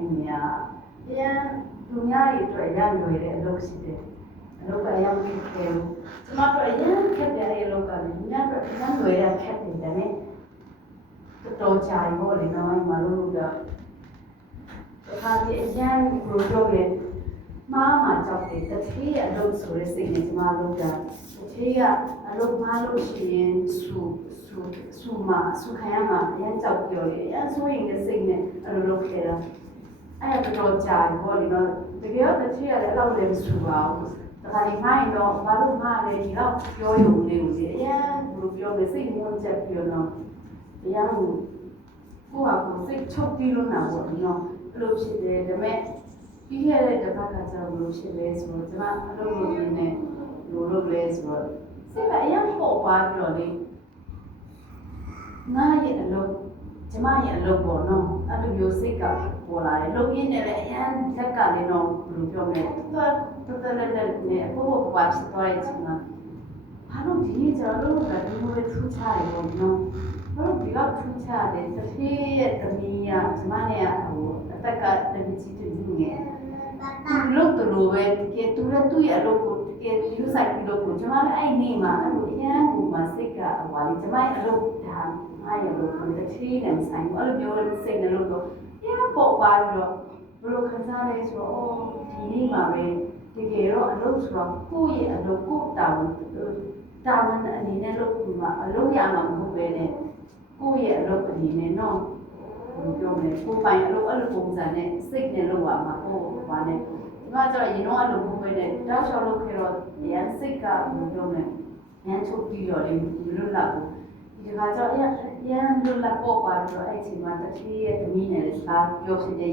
애미야. 그냥 동양이 또 애양 요일에 록시대. 로가 양 캡해요. 저마도 애양 캡해 로가는 그냥 또 애양 요일에 캡된다네. 또 자이 뭐리 나와이 말로가. 다시 애양 그룹에 마마 잡대. 대체가 록 소리 쓰는 저마로가. 대체가 록 말로 시는 수마 수카야마 애양 잡기요리. 애양 소리는 쓰는 록 해라.အဲ့တော့ကြာဘောလေတော့တကယ်တော့တစ်ချိန်ရတယ်အဲ့လိုလည်းမဆူပါဘူး။ဒါကြိုင်မိုင်းတော့ဘာလို့မှလည်းဒီတော့ပြောရုံလေးကိုလေအရင်ဘယ်လိုပြောလဲစိတ်ဝင်ချက်ပြောတော့တရားကိုကိုယ့်ဟာကိုယ်စိတ်ချုပ်ပြီးလို့နာပေါ့နော်။ဘယ်လိုဖြစ်လဲဒါပေမဲ့ပြီးခဲ့တဲ့တစ်ပတ်ကကျတော့ဘယ်လိုဖြစ်လဲဆိုတော့ကျွန်မအလုပ်လုပ်နေတယ်လို့လဲဆိုတော့စိတ်ကအရင်ပေါ်သွားပြီးတော့လေငါရဲ့အလုပ်ကျမရဲ့အလုပ်ပေါ့နော်အဲ့လိုမျိုးစိတ်ကပေါ်လာတယ်လုပ်ရင်းနဲ့လည်းအရင်လက်ကလည်းတော့ဘယ်လိုပြောမလဲတော်တော်လည်းနဲ့ပို့ပွားဖြစ်သွားတဲ့အချိန်မှာဘာလို့ဒီနေ့ကျတော့ကဒီလိုထူးခြားတယ်ပေါ့နော်ဘာလို့ဒီလောက်ထူးခြားတယ်တစ်ဖေးရဲ့သမီးကကျမနဲ့ဟိုအသက်ကတမီကြီးတူငယ်လို့တူလို့ပဲတကယ်သူလည်းသူ့ရဲ့အလုပ်ကိုတကယ်ယူဆိုင်ပြီးလို့ကိုကျမလည်းအဲ့နေ့မှာအဲ့လိုအရင်ကမှစိတ်ကဟိုလေကျမရဲ့အလုပ်ဒါအားရလို့ဒီတစ်ဖေးနဲ့ဆိုင်အဲ့လိုမျိုးလည်းစိတ်နဲ့လို့တော့ရပေါ်ပါတော့ဘယ်လိုခံစားလဲဆိုတော့ဒီနေ့မှာပဲတကယ်တော့အလုပ်ဆိုတော့ကိုယ့်ရဲ့အလုပ်ကိုတာဝန်အနေနဲ့လုပ်ပြီးမှအလုပ်ရမှာမဟုတ်ပဲနဲ့ကိုယ့်ရဲ့အလုပ်အနေနဲ့တော့ဘယ်လိုပြောမလဲကိုယ်ပိုင်အလုပ်အဲ့လိုပုံစံနဲ့စိတ်နဲ့လုပ်ရမှာပေါ့ဘာနဲ့ဒီမှာကျတော့ရင်တော့အလုပ်မဟုတ်ပဲနဲ့တောက်လျှောက်လုပ်ခဲ့တော့ရန်စိတ်ကဘယ်လိုပြောမလဲရန်ချုပ်ပြီးတော့လေမလွတ်လပ်ဘူးဒီကကျတော့ရန်လွတ်လပ်ပေါ့ပါတော့အဲ့ဒီမှာတစ်ခေတ်ရဲ့သမီးနဲ့စကားပြောဖြစ်တယ်